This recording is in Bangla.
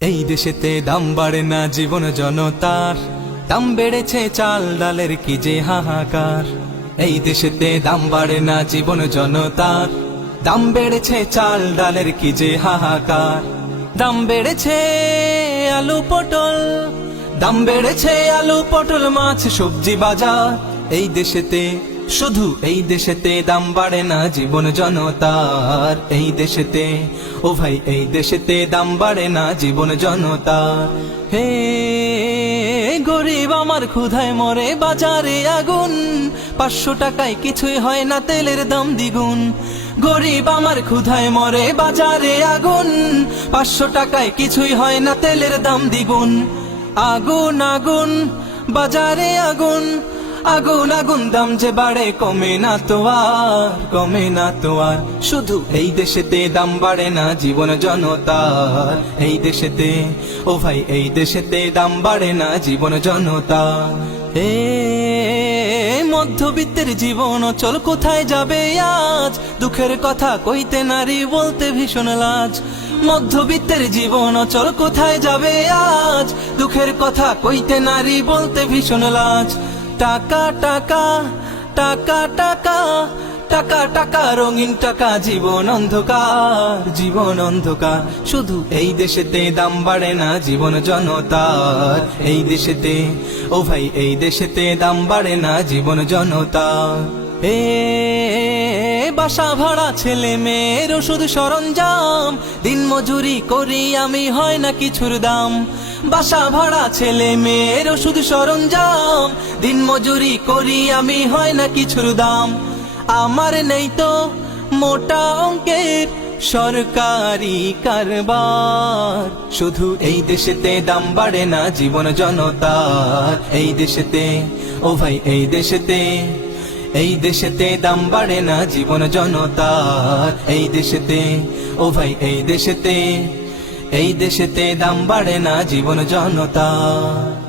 এই দেশেতে দাম বাড়ে না জীবন জনতার, দাম বেড়েছে চাল ডালের কি যে হাহাকার। এই দেশেতে দাম বাড়ে না জীবন জনতার, দাম বেড়েছে চাল ডালের কি যে হাহাকার। দাম বেড়েছে আলু পটল, দাম বেড়েছে আলু পটল মাছ সবজি বাজার। এই দেশেতে শুধু এই দেশেতে দাম বাড়ে না জীবন জনতার। এই দেশেতে ও ভাই এই দেশেতে দাম বাড়ে না জীবন জনতার। হে গরিব আমার ক্ষুধায় মরে বাজারে আগুন, 500 টাকায় কিছুই হয় না তেলের দাম দ্বিগুণ। গরিব আমার ক্ষুধায় মরে বাজারে আগুন, 500 টাকায় কিছুই হয় না তেলের দাম দ্বিগুণ। আগুন আগুন বাজারে আগুন, আগুন আগুন দাম যে বাড়ে কমে না তো আর, কমে না তো আর। শুধু এই দেশেতে দাম বাড়ে না জীবন জনতার। এই দেশেতে ও ভাই এই দেশেতে দাম বাড়ে না জীবন জনতার। এ মধ্যবিত্তের জীবন অচল কোথায় যাবে আজ, দুঃখের কথা কইতে নারী বলতে ভীষণ লাজ। মধ্যবিত্তের জীবন অচল কোথায় যাবে আজ, দুঃখের কথা কইতে নারী বলতে ভীষণ লাজ। টাকা টাকা টাকা টাকা টাকা টাকা রঙিন টাকা, জীবন অন্ধকার, জীবন অন্ধকার। শুধু এই দেশেতে দাম বাড়ে না জীবন জনতার। এই দেশেতে ও ভাই এই দেশেতে দাম বাড়ে না জীবন জনতার। এ বাসা ভাড়া ছেলে মেয়ের ওষুধ সরঞ্জাম, দিন মজুরি করি আমি হয় না কিছুর দাম। বাসা ভাড়া ছেলে মেয়ের ওষুধ সরঞ্জাম, দিন মজুরি করি আমি হয় না কিছুর দাম। আমার নেই তো মোটা অঙ্কের সরকারি কারবার। শুধু এই দেশেতে দাম বাড়ে না জীবন জনতার। এই দেশেতে ও ভাই এই দেশেতে এই দেশেতে দাম বাড়ে না জীবন জনতার। এই দেশেতে ও ভাই এই দেশেতে এই দেশেতে দাম বাড়ে না জীবন জনতার।